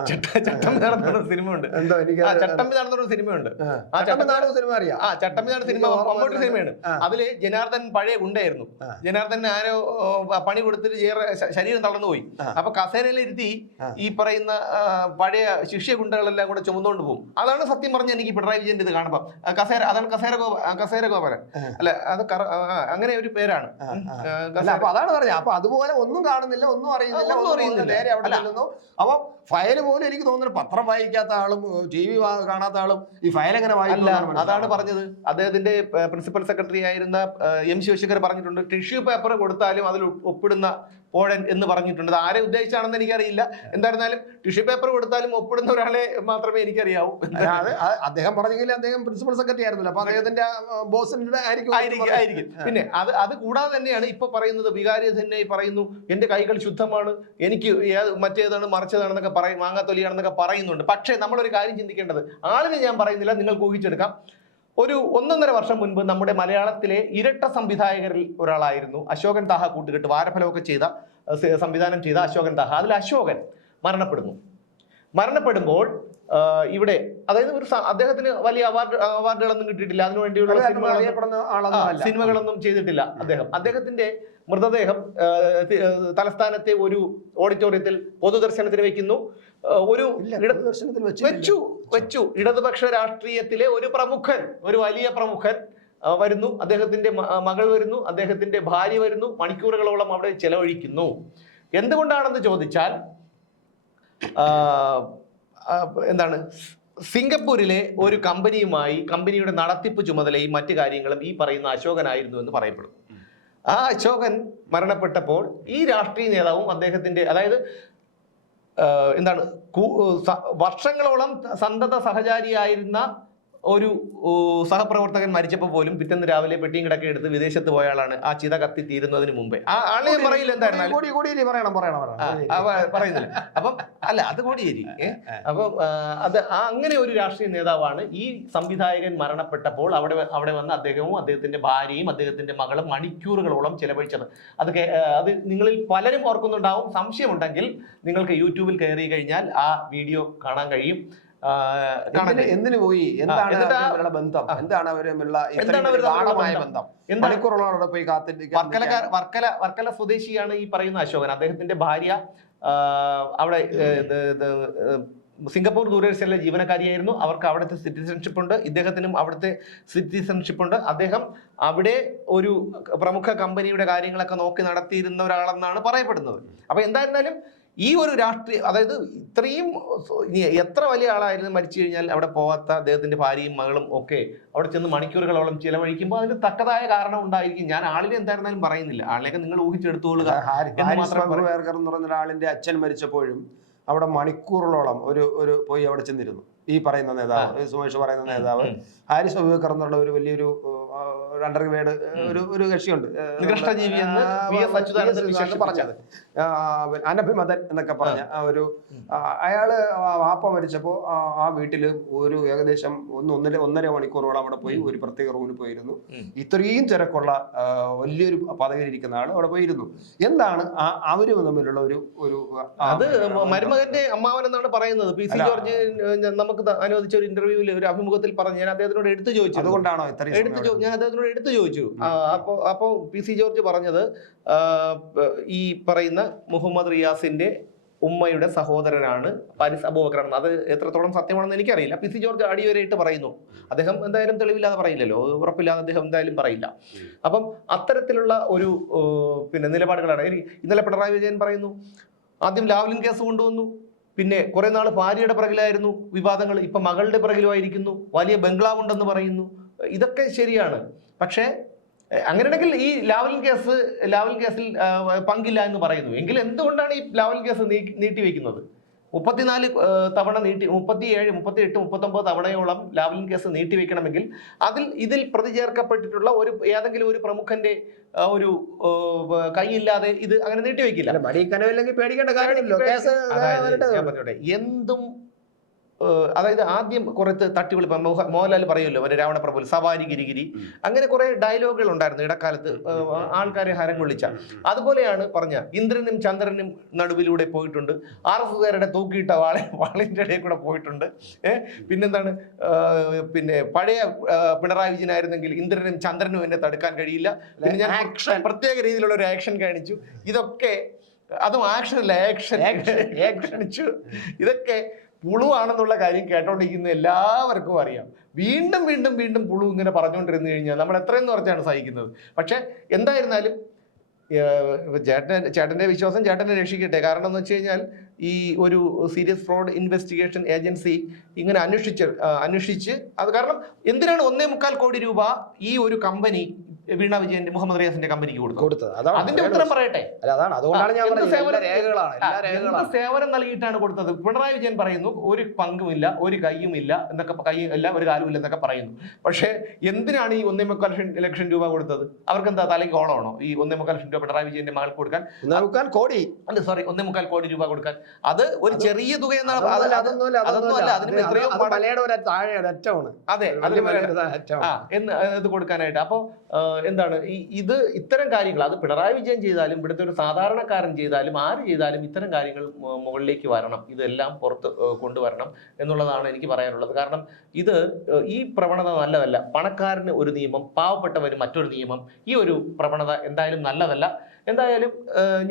ചട്ട- നടന്ന സിനിമ ഉണ്ട് എന്തോ എനിക്ക് ആ ചട്ടമ്പി നടന്ന സിനിമയുണ്ട്. ആ, ചട്ടമ്പി നടന്ന സിനിമ അറിയാം. ആ ചട്ടമ്പി നടന്ന സിനിമ മമ്മൂട്ടി സിനിമയാണ്. അതിൽ ജനാർദ്ദൻ പഴയ ഗുണ്ടായിരുന്നു ആ. ജനാർദ്ദൻ ആരോ പണി കൊടുത്തിട്ട് ഏറെ ശരീരം തളർന്നു പോയി. അപ്പൊ കസേരയിൽ ഇരുത്തി ഈ പറയുന്ന പഴയ ശിക്ഷ്യ ഗുണ്ടകളെല്ലാം കൂടെ ചുമന്നുകൊണ്ട് പോകും. അതാണ് സത്യം പറഞ്ഞ എനിക്ക് പിണറായി വിജയന്റെ ഇത് കാണുമ്പോൾ കസേര അതാണ് കസേര ഗോപ കസേര ഗോപരൻ. അല്ല അത് അങ്ങനെ ഒരു പേരാണ്. അതാണ് പറഞ്ഞത്. അപ്പൊ അതുപോലെ ഒന്നും കാണുന്നില്ല ഒന്നും അറിയുന്നില്ല ഒന്നും അറിയുന്നില്ല. നേരെ അവിടെ അപ്പൊ ഫയൽ പോലും എനിക്ക് തോന്നുന്നു പത്രം വായിക്കാത്ത ആളും ടി വി കാണാത്ത ആളും ഈ ഫയൽ എങ്ങനെ വായിക്കില്ല അതാണ് പറഞ്ഞത്. അദ്ദേഹത്തിന്റെ പ്രിൻസിപ്പൽ സെക്രട്ടറി ആയിരുന്ന എം ശിവശങ്കർ പറഞ്ഞിട്ടുണ്ട് ടിഷ്യൂ പേപ്പർ കൊടുത്താലും അതിൽ ഒപ്പിടുന്ന പോഴൻ എന്ന് പറഞ്ഞിട്ടുണ്ട്. അത് ആരെ ഉദ്ദേശിച്ചാണെന്ന് എനിക്കറിയില്ല. എന്തായിരുന്നാലും ടിഷ്യൂ പേപ്പർ കൊടുത്താലും ഒപ്പിടുന്ന ഒരാളെ മാത്രമേ എനിക്കറിയാവൂ. അത് അദ്ദേഹം പറഞ്ഞെങ്കിൽ അദ്ദേഹം പ്രിൻസിപ്പൽ സെക്രട്ടറി ആയിരുന്നല്ലോ. അപ്പൊ അദ്ദേഹത്തിന്റെ ബോസിന്റെ ആയിരിക്കും ആയിരിക്കും പിന്നെ അത് അത് കൂടാതെ തന്നെയാണ് ഇപ്പൊ പറയുന്നത് വികാരി തന്നെ പറയുന്നു എന്റെ കൈകൾ ശുദ്ധമാണ്. എനിക്ക് മറ്റേതാണ് മറിച്ചതാണെന്നൊക്കെ പറയും മാങ്ങാത്തൊലിയാണെന്നൊക്കെ പറയുന്നുണ്ട്. പക്ഷേ നമ്മളൊരു കാര്യം ചിന്തിക്കേണ്ടത് ആളിനെ ഞാൻ പറയുന്നില്ല നിങ്ങൾക്ക് ഊഹിച്ചെടുക്കാം. ഒരു ഒന്നൊന്നര വർഷം മുൻപ് നമ്മുടെ മലയാളത്തിലെ ഇരട്ട സംവിധായകരിൽ ഒരാളായിരുന്നു അശോകൻ താഹ കൂട്ടുകെട്ട് വാരഫലമൊക്കെ ചെയ്ത സംവിധാനം ചെയ്ത അശോകൻ താഹ. അതിൽ അശോകൻ മരണപ്പെടുന്നു. മരണപ്പെടുമ്പോൾ ഇവിടെ അതായത് ഒരു അദ്ദേഹത്തിന് വലിയ അവാർഡ് അവാർഡുകളൊന്നും കിട്ടിയിട്ടില്ല. അതിനുവേണ്ടിയുള്ള സിനിമകളൊന്നും സിനിമകളൊന്നും ചെയ്തിട്ടില്ല അദ്ദേഹം. അദ്ദേഹത്തിന്റെ മൃതദേഹം തലസ്ഥാനത്തെ ഒരു ഓഡിറ്റോറിയത്തിൽ പൊതുദർശനത്തിന് വെക്കുന്നു. ആ, ഒരു വെച്ചു വെച്ചു വെച്ചു. ഇടതുപക്ഷ രാഷ്ട്രീയത്തിലെ ഒരു പ്രമുഖൻ ഒരു വലിയ പ്രമുഖൻ വരുന്നു. അദ്ദേഹത്തിന്റെ മകൾ വരുന്നു. അദ്ദേഹത്തിന്റെ ഭാര്യ വരുന്നു. മണിക്കൂറുകളോളം അവിടെ ചെലവഴിക്കുന്നു. എന്തുകൊണ്ടാണെന്ന് ചോദിച്ചാൽ എന്താണ്? സിംഗപ്പൂരിലെ ഒരു കമ്പനിയുമായി കമ്പനിയുടെ നടത്തിപ്പ് ചുമതലയും മറ്റു കാര്യങ്ങളും ഈ പറയുന്ന അശോകനായിരുന്നു എന്ന് പറയപ്പെടുന്നു ആ അശോകൻ മരണപ്പെട്ടപ്പോൾ ഈ രാഷ്ട്രീയ നേതാവും അദ്ദേഹത്തിന്റെ അതായത് എന്താണ് വർഷങ്ങളോളം സന്തത സഹചാരിയായിരുന്ന ഒരു സഹപ്രവർത്തകൻ മരിച്ചപ്പോൾ പോലും പിറ്റേന്ന് രാവിലെ പെട്ടിയും കിടക്കെ എടുത്ത് വിദേശത്ത് പോയ ആളാണ് ആ ചിത കത്തി തീരുന്നതിന് മുമ്പേ. ആ ആളെ പറയില്ല ആ, പറയുന്നില്ല. അപ്പം അല്ല അത് കോടിയേരി? അപ്പം അത് അങ്ങനെ ഒരു രാഷ്ട്രീയ നേതാവാണ് ഈ സംവിധായകൻ മരണപ്പെട്ടപ്പോൾ അവിടെ അവിടെ വന്ന് അദ്ദേഹവും അദ്ദേഹത്തിന്റെ ഭാര്യയും അദ്ദേഹത്തിന്റെ മകളും മണിക്കൂറുകളോളം ചെലവഴിച്ചത്. അത് അത് നിങ്ങളിൽ പലരും ഓർക്കുന്നുണ്ടാവും. സംശയമുണ്ടെങ്കിൽ നിങ്ങൾക്ക് യൂട്യൂബിൽ കയറി കഴിഞ്ഞാൽ ആ വീഡിയോ കാണാൻ കഴിയും. എന്തിന് പോയി? എന്താണ് ബന്ധം? എന്താണ് അവർ തമ്മിലുള്ള ഇത്രയും എന്താണ് അവർ വലിയ തമ്മിലുള്ള ഗാഢമായ ബന്ധം? മണിക്കൂറോളം അവിടെ പോയി വർക്കലക്കാർ വർക്കല വർക്കല സ്വദേശിയാണ് ഈ പറയുന്ന അശോകൻ. അദ്ദേഹത്തിന്റെ ഭാര്യ അവിടെ സിംഗപ്പൂർ ദൂരദർശനിലെ ജീവനക്കാരിയായിരുന്നു. അവർക്ക് അവിടുത്തെ സിറ്റിസൺഷിപ്പ് ഉണ്ട്. ഇദ്ദേഹത്തിനും അവിടുത്തെ സിറ്റിസൺഷിപ്പ് ഉണ്ട്. അദ്ദേഹം അവിടെ ഒരു പ്രമുഖ കമ്പനിയുടെ കാര്യങ്ങളൊക്കെ നോക്കി നടത്തിയിരുന്ന ഒരാളെന്നാണ് പറയപ്പെടുന്നത്. അപ്പൊ എന്തായിരുന്നാലും ഈ ഒരു രാഷ്ട്രീയ അതായത് ഇത്രയും എത്ര വലിയ ആളായിരുന്നു മരിച്ചു കഴിഞ്ഞാൽ അവിടെ പോവാത്ത അദ്ദേഹത്തിന്റെ ഭാര്യയും മകളും ഒക്കെ അവിടെ ചെന്ന് മണിക്കൂറുകളോളം ചിലവഴിക്കുമ്പോൾ അതിന് തക്കതായ കാരണം ഉണ്ടായിരിക്കും. ഞാൻ ആളിനെ എന്തായിരുന്നാലും പറയുന്നില്ല. ആളിനെയൊക്കെ നിങ്ങൾ ഊഹിച്ചെടുത്തോളുക എന്ന് പറഞ്ഞ ഒരാളിന്റെ അച്ഛൻ മരിച്ചപ്പോഴും അവിടെ മണിക്കൂറുകളോളം ഒരു ഒരു പോയി അവിടെ ചെന്നിരുന്നു. ഈ പറയുന്ന നേതാവ് സുമേഷ് പറയുന്ന നേതാവ്. ഹാരിസ് അബൂബക്കർ എന്നുള്ള ഒരു വലിയൊരു അണ്ടർഗ്രേഡ് ഒരു ഒരു കക്ഷിയുണ്ട്. അനഭിമതൻ എന്നൊക്കെ പറഞ്ഞ ആ. ഒരു അയാൾ വാപ്പ മരിച്ചപ്പോ ആ വീട്ടിൽ ഒരു ഏകദേശം ഒന്ന് ഒന്നര ഒന്നര മണിക്കൂറോളം അവിടെ പോയി ഒരു പ്രത്യേക റൂമിൽ പോയിരുന്നു. ഇത്രയും തിരക്കുള്ള വലിയൊരു പദവി ഇരിക്കുന്ന ആൾ അവിടെ പോയിരുന്നു. എന്താണ് അവരും തമ്മിലുള്ള ഒരു ഒരു അത് മരുമകന്റെ അമ്മാവൻ എന്നാണ് പറയുന്നത്. പി സി ജോർജ് നമുക്ക് അനുവദിച്ച ഒരു ഇന്റർവ്യൂവിൽ ഒരു അഭിമുഖത്തിൽ പറഞ്ഞു. ഞാൻ അദ്ദേഹത്തിനോട് എടുത്തു ചോദിച്ചു അതുകൊണ്ടാണോ എടുത്തു ഞാൻ അദ്ദേഹത്തിനോട് എടുത്തു ചോദിച്ചു. അപ്പോ അപ്പോ പി സി ജോർജ് പറഞ്ഞത് ഈ പറയുന്ന മുഹമ്മദ് റിയാസിന്റെ ഉമ്മയുടെ സഹോദരനാണ് പാരിസ് അബൂബക്കറാണ് അത് എത്രത്തോളം സത്യമാണെന്ന് എനിക്കറിയില്ല. പി സി ജോർജ് അടിവരയിട്ട് പറയുന്നു. അദ്ദേഹം എന്തായാലും തെളിവില്ലാതെ പറയില്ലല്ലോ. ഉറപ്പില്ലാതെ അദ്ദേഹം എന്തായാലും പറയില്ല. അപ്പം അത്തരത്തിലുള്ള ഒരു പിന്നെ നിലപാടുകളാണ്. ഇന്നലെ പിണറായി വിജയൻ പറയുന്നു ആദ്യം ലാവ്ലിൻ കേസ് കൊണ്ടുവന്നു. പിന്നെ കുറെ നാൾ ഭാര്യയുടെ പിറകിലായിരുന്നു വിവാദങ്ങൾ. ഇപ്പൊ മകളുടെ പിറകിലുമായിരിക്കുന്നു. വലിയ ബംഗ്ലാവ് ഉണ്ടെന്ന് പറയുന്നു. ഇതൊക്കെ ശരിയാണ്. പക്ഷേ അങ്ങനെയുണ്ടെങ്കിൽ അങ്ങനെയാണെങ്കിൽ ഈ ലാവൽ കേസ് ലാവൽ കേസിൽ പങ്കില്ല എന്ന് പറയുന്നു. എങ്കിൽ എന്തുകൊണ്ടാണ് ഈ ലാവൽ കേസ് നീട്ടി നീട്ടിവെക്കുന്നത്? മുപ്പത്തിനാല് തവണ നീട്ടി മുപ്പത്തിയേഴ് മുപ്പത്തി എട്ട് മുപ്പത്തൊമ്പത് തവണയോളം ലാവലിൻ കേസ് നീട്ടിവെക്കണമെങ്കിൽ അതിൽ ഇതിൽ പ്രതി ചേർക്കപ്പെട്ടിട്ടുള്ള ഒരു ഏതെങ്കിലും ഒരു പ്രമുഖന്റെ ഒരു കൈയില്ലാതെ ഇത് അങ്ങനെ നീട്ടിവെക്കില്ല. എന്തും അതായത് ആദ്യം കുറച്ച് തട്ടിവിളിപ്പ് മോഹ- മോഹൻലാൽ പറയുമല്ലോ മറ്റേ രാവണപ്രഭു സവാരി ഗിരിഗിരി. അങ്ങനെ കുറെ ഡയലോഗുകൾ ഉണ്ടായിരുന്നു ഇടക്കാലത്ത്. ആൾക്കാരെ ഹരം കൊള്ളിച്ച അതുപോലെയാണ് പറഞ്ഞ ഇന്ദ്രനും ചന്ദ്രനും നടുവിലൂടെ പോയിട്ടുണ്ട്. ആർ എസ് തൂക്കിയിട്ട വാളെ വാളിന്റെ ഇടയിൽ കൂടെ പോയിട്ടുണ്ട്. ഏഹ് പിന്നെന്താണ്? പിന്നെ പഴയ പിണറായി വിജയനായിരുന്നെങ്കിൽ ഇന്ദ്രനും ചന്ദ്രനും എന്നെ തടുക്കാൻ കഴിയില്ല. പിന്നെ ഞാൻ ആക്ഷൻ പ്രത്യേക രീതിയിലുള്ള ഒരു ആക്ഷൻ കാണിച്ചു. ഇതൊക്കെ അതും ആക്ഷൻ അല്ല ആക്ഷൻ കാണിച്ചു. ഇതൊക്കെ പുളുവാണെന്നുള്ള കാര്യം കേട്ടോണ്ടിരിക്കുന്ന എല്ലാവർക്കും അറിയാം. വീണ്ടും വീണ്ടും വീണ്ടും പുളു ഇങ്ങനെ പറഞ്ഞുകൊണ്ടിരുന്നു കഴിഞ്ഞാൽ നമ്മൾ എത്രയെന്ന് പറഞ്ഞാണ് സഹിക്കുന്നത്. പക്ഷേ എന്തായിരുന്നാലും ചേട്ടൻ ചേട്ടന്റെ വിശ്വാസം ചേട്ടനെ രക്ഷിക്കട്ടെ. കാരണം എന്ന് വെച്ച് കഴിഞ്ഞാൽ ഈ ഒരു സീരിയസ് ഫ്രോഡ് ഇൻവെസ്റ്റിഗേഷൻ ഏജൻസി ഇങ്ങനെ അന്വേഷിച്ച് അന്വേഷിച്ച് അത് കാരണം എന്തിനാണ് ഒന്നേ മുക്കാൽ കോടി രൂപ ഈ ഒരു കമ്പനി വീണ വിജയന്റെ മുഹമ്മദ് റിയാസിന്റെ കമ്പനിക്ക് കൊടുത്തത്. കൊടുത്തത്. അതിന്റെ ഉത്തരം പറയട്ടെ. അതാണ്. അതുകൊണ്ടാണ് ഞാൻ സേവനം- രേഖകളാണ്. നൽകിയിട്ടാണ് കൊടുത്തത്? പിണറായി വിജയൻ പറയുന്നു ഒരു പങ്കുമില്ല ഒരു കൈയും ഇല്ല എന്നൊക്കെ കൈ ഇല്ല ഒരു കാലും ഇല്ല എന്നൊക്കെ പറയുന്നു. പക്ഷേ എന്തിനാണ് ഈ ഒന്നേ മുക്കാൽ ലക്ഷം- ലക്ഷം രൂപ കൊടുത്തത്? അവർക്ക് എന്താ തലയ്ക്ക് ഓണമാണോ? ഈ ഒന്നേ മുക്കാൽ ലക്ഷം രൂപ പിണറായി വിജയന്റെ മകൾക്ക് കൊടുക്കാൻ? മുക്കാൽ കോടി. അല്ല സോറി ഒന്നേ മുക്കാൽ കോടി രൂപ കൊടുക്കാൻ. അത് ഒരു ചെറിയ തുക എന്നാണ് അത് അതൊന്നുമല്ല, അതിന് എത്രയോ അത് താഴെ എന്ന് ഇത് കൊടുക്കാനായിട്ട്. അപ്പോൾ എന്താണ് ഈ ഇത് ഇത്തരം കാര്യങ്ങൾ അത് പിണറായി വിജയൻ ചെയ്താലും ഇവിടുത്തെ ഒരു സാധാരണക്കാരൻ ചെയ്താലും ആര് ചെയ്താലും ഇത്തരം കാര്യങ്ങൾ മുകളിലേക്ക് വരണം. ഇതെല്ലാം പുറത്ത് കൊണ്ടുവരണം എന്നുള്ളതാണ് എനിക്ക് പറയാനുള്ളത്. കാരണം ഇത് ഈ പ്രവണത നല്ലതല്ല. പണക്കാരന് ഒരു നിയമം പാവപ്പെട്ടവന് മറ്റൊരു നിയമം ഈ ഒരു പ്രവണത എന്തായാലും നല്ലതല്ല. എന്തായാലും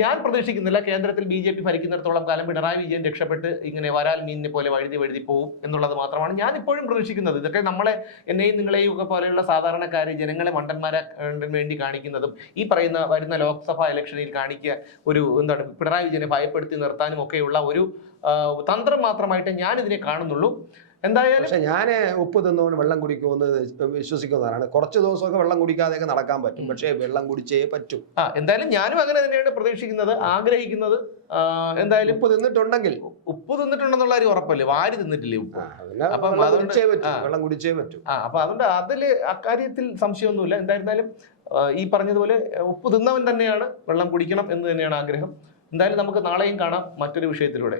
ഞാൻ പ്രതീക്ഷിക്കുന്നില്ല കേന്ദ്രത്തിൽ ബി ജെ പി ഭരിക്കുന്നിടത്തോളം കാലം പിണറായി വിജയൻ രക്ഷപ്പെട്ട് ഇങ്ങനെ വരാൽ മീനിനെ പോലെ വഴുതി വഴുതി പോകും എന്നുള്ളത് മാത്രമാണ് ഞാൻ ഇപ്പോഴും പ്രതീക്ഷിക്കുന്നത്. ഇതൊക്കെ നമ്മളെ എന്നെയും നിങ്ങളെയും ഒക്കെ പോലെയുള്ള സാധാരണക്കാർ ജനങ്ങളെ മണ്ടന്മാരെ വേണ്ടി കാണിക്കുന്നതും ഈ പറയുന്ന വരുന്ന ലോക്സഭാ ഇലക്ഷനിൽ കാണിക്കുക ഒരു എന്താണ് പിണറായി വിജയനെ ഭയപ്പെടുത്തി നിർത്താനും ഒക്കെയുള്ള ഒരു തന്ത്രം മാത്രമായിട്ട് ഞാൻ ഇതിനെ കാണുന്നുള്ളൂ. എന്തായാലും പക്ഷെ ഞാൻ ഉപ്പ് തിന്നുകൊണ്ട് വെള്ളം കുടിക്കുമെന്ന് വിശ്വസിക്കുന്നതാണ് കുറച്ച് ദിവസമൊക്കെ വെള്ളം കുടിക്കാതെയൊക്കെ നടക്കാൻ പറ്റും. പക്ഷേ വെള്ളം കുടിച്ചേ പറ്റൂ. ആ എന്തായാലും ഞാനും അങ്ങനെ തന്നെയാണ് പ്രതീക്ഷിക്കുന്നത് ആഗ്രഹിക്കുന്നത്. എന്തായാലും ഉപ്പ് തിന്നിട്ടുണ്ടെങ്കിൽ. ഉപ്പ് തിന്നിട്ടുണ്ടെന്നുള്ള കാര്യം ഉറപ്പല്ലേ? വാരി തിന്നിട്ടില്ലേ ഉപ്പ്? അപ്പം വെള്ളം കുടിച്ചേ പറ്റൂ. വെള്ളം കുടിച്ചേ പറ്റൂ. ആ അപ്പൊ അതുകൊണ്ട് അതിൽ അക്കാര്യത്തിൽ സംശയമൊന്നുമില്ല. എന്തായിരുന്നാലും ഈ പറഞ്ഞതുപോലെ ഉപ്പ് തിന്നവൻ തന്നെയാണ് വെള്ളം കുടിക്കണം എന്ന് തന്നെയാണ് ആഗ്രഹം. എന്തായാലും നമുക്ക് നാളെയും കാണാം മറ്റൊരു വിഷയത്തിലൂടെ.